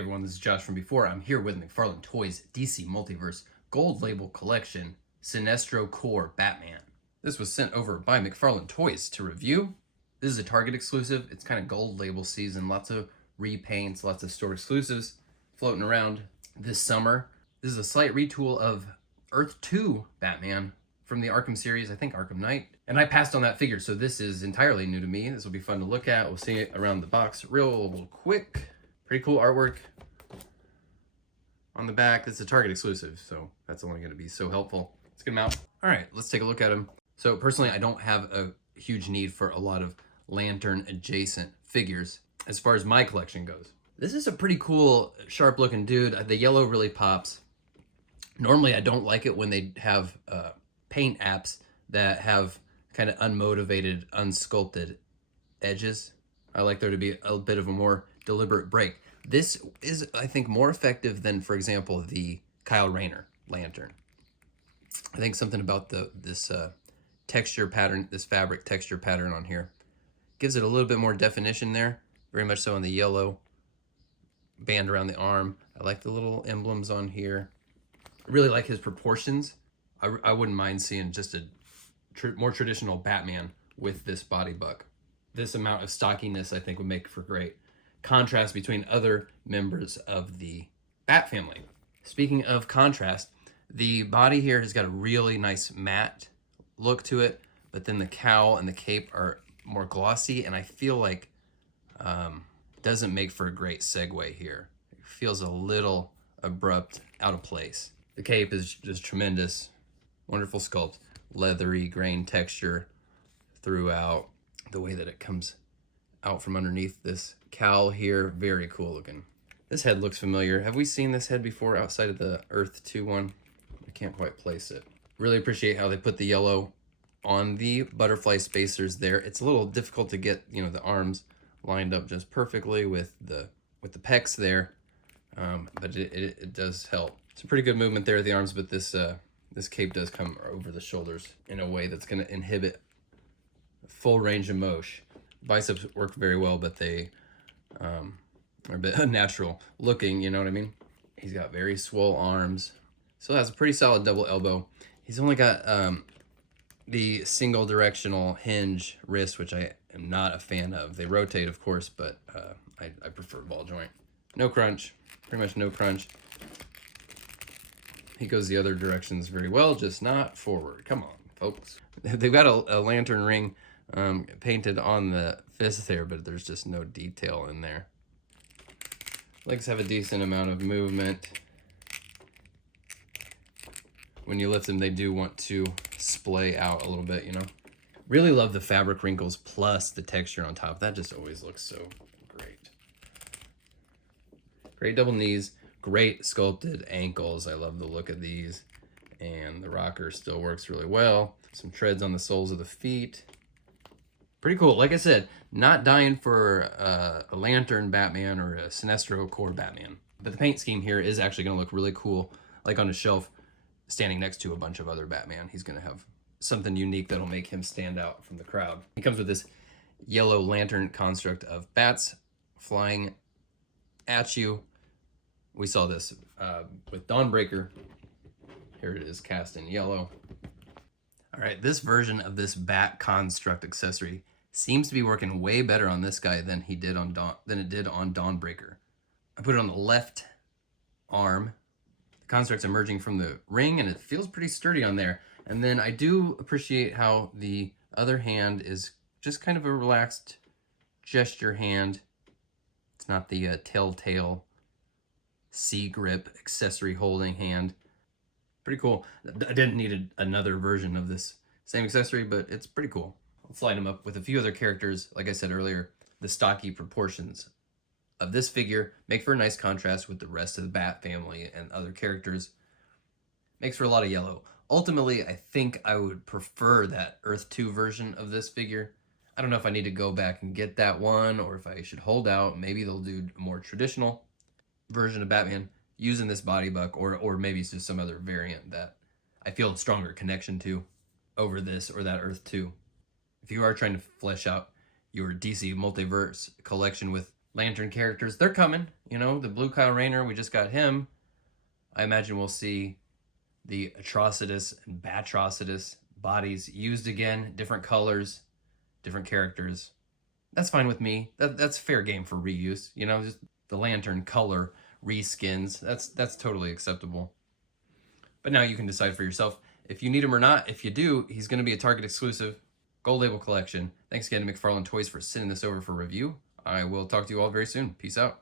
everyone, this is Josh from before. I'm here with McFarlane Toys DC Multiverse Gold Label Collection Sinestro Core Batman. This was sent over by McFarlane Toys to review. This is a Target exclusive. It's kind of gold label season. Lots of repaints, lots of store exclusives floating around this summer. This is a slight retool of Earth 2 Batman from the Arkham series, I think Arkham Knight. And I passed on that figure, so this is entirely new to me. This will be fun to look at. We'll see it around the box real quick. Pretty cool artwork on the back. It's a Target exclusive, so that's only going to be so helpful. Let's get them out. All right, let's take a look at them. So personally, I don't have a huge need for a lot of Lantern adjacent figures as far as my collection goes. This is a pretty cool, sharp looking dude. The yellow really pops. Normally, I don't like it when they have paint apps that have kind of unmotivated, unsculpted edges. I like there to be a bit of a more deliberate break. This is, I think, more effective than, for example, the Kyle Rayner Lantern. I think something about this texture pattern, this fabric texture pattern on here, gives it a little bit more definition there. Very much so in the yellow band around the arm. I like the little emblems on here. I really like his proportions. I wouldn't mind seeing just a more traditional Batman with this body buck. This amount of stockiness, I think, would make for great contrast between other members of the Bat family. Speaking of contrast, the body here has got a really nice matte look to it, but then the cowl and the cape are more glossy, and I feel like doesn't make for a great segue here. It feels a little abrupt, out of place. The cape is just tremendous. Wonderful sculpt, leathery grain texture throughout. The way that it comes out from underneath this cowl here, very cool looking. This head looks familiar. Have we seen this head before outside of the Earth 2 one? I can't quite place it. Really appreciate how they put the yellow on the butterfly spacers there. It's a little difficult to get, you know, the arms lined up just perfectly with the pecs there, but it does help. It's a pretty good movement there at the arms, but this cape does come over the shoulders in a way that's going to inhibit full range of motion. Biceps work very well, but they are a bit unnatural looking, you know what I mean? He's got very swole arms. Still has a pretty solid double elbow. He's only got the single directional hinge wrist, which I am not a fan of. They rotate, of course, but I prefer ball joint. No crunch, pretty much no crunch. He goes the other directions very well, just not forward. Come on, folks. They've got a lantern ring painted on the fist there, but there's just no detail in there. Legs have a decent amount of movement. When you lift them, they do want to splay out a little bit, you know. Really love the fabric wrinkles plus the texture on top. That just always looks so great. Great double knees, great sculpted ankles. I love the look of these. And the rocker still works really well. Some treads on the soles of the feet. Pretty cool. Like I said, not dying for a Lantern Batman or a Sinestro Core Batman. But the paint scheme here is actually going to look really cool. Like on a shelf, standing next to a bunch of other Batman. He's going to have something unique that'll make him stand out from the crowd. He comes with this yellow lantern construct of bats flying at you. We saw this with Dawnbreaker. Here it is cast in yellow. All right, this version of this bat construct accessory seems to be working way better on this guy than it did on Dawnbreaker. I put it on the left arm. The construct's emerging from the ring, and it feels pretty sturdy on there. And then I do appreciate how the other hand is just kind of a relaxed gesture hand. It's not the telltale C-grip accessory holding hand. Pretty cool. I didn't need another version of this same accessory, but it's pretty cool. Let's line them up with a few other characters. Like I said earlier, the stocky proportions of this figure make for a nice contrast with the rest of the Bat family and other characters. Makes for a lot of yellow. Ultimately, I think I would prefer that Earth 2 version of this figure. I don't know if I need to go back and get that one or if I should hold out. Maybe they'll do a more traditional version of Batman using this body buck, or maybe it's just some other variant that I feel a stronger connection to over this or that Earth 2. If you are trying to flesh out your DC Multiverse collection with Lantern characters, they're coming. You know, the Blue Kyle Rayner, we just got him. I imagine we'll see the Atrocitus and Batrocitus bodies used again, different colors, different characters. That's fine with me. That's fair game for reuse. You know, just the Lantern color reskins. That's totally acceptable. But now you can decide for yourself if you need him or not. If you do, he's going to be a Target exclusive. Gold Label collection. Thanks again to McFarlane Toys for sending this over for review. I will talk to you all very soon. Peace out.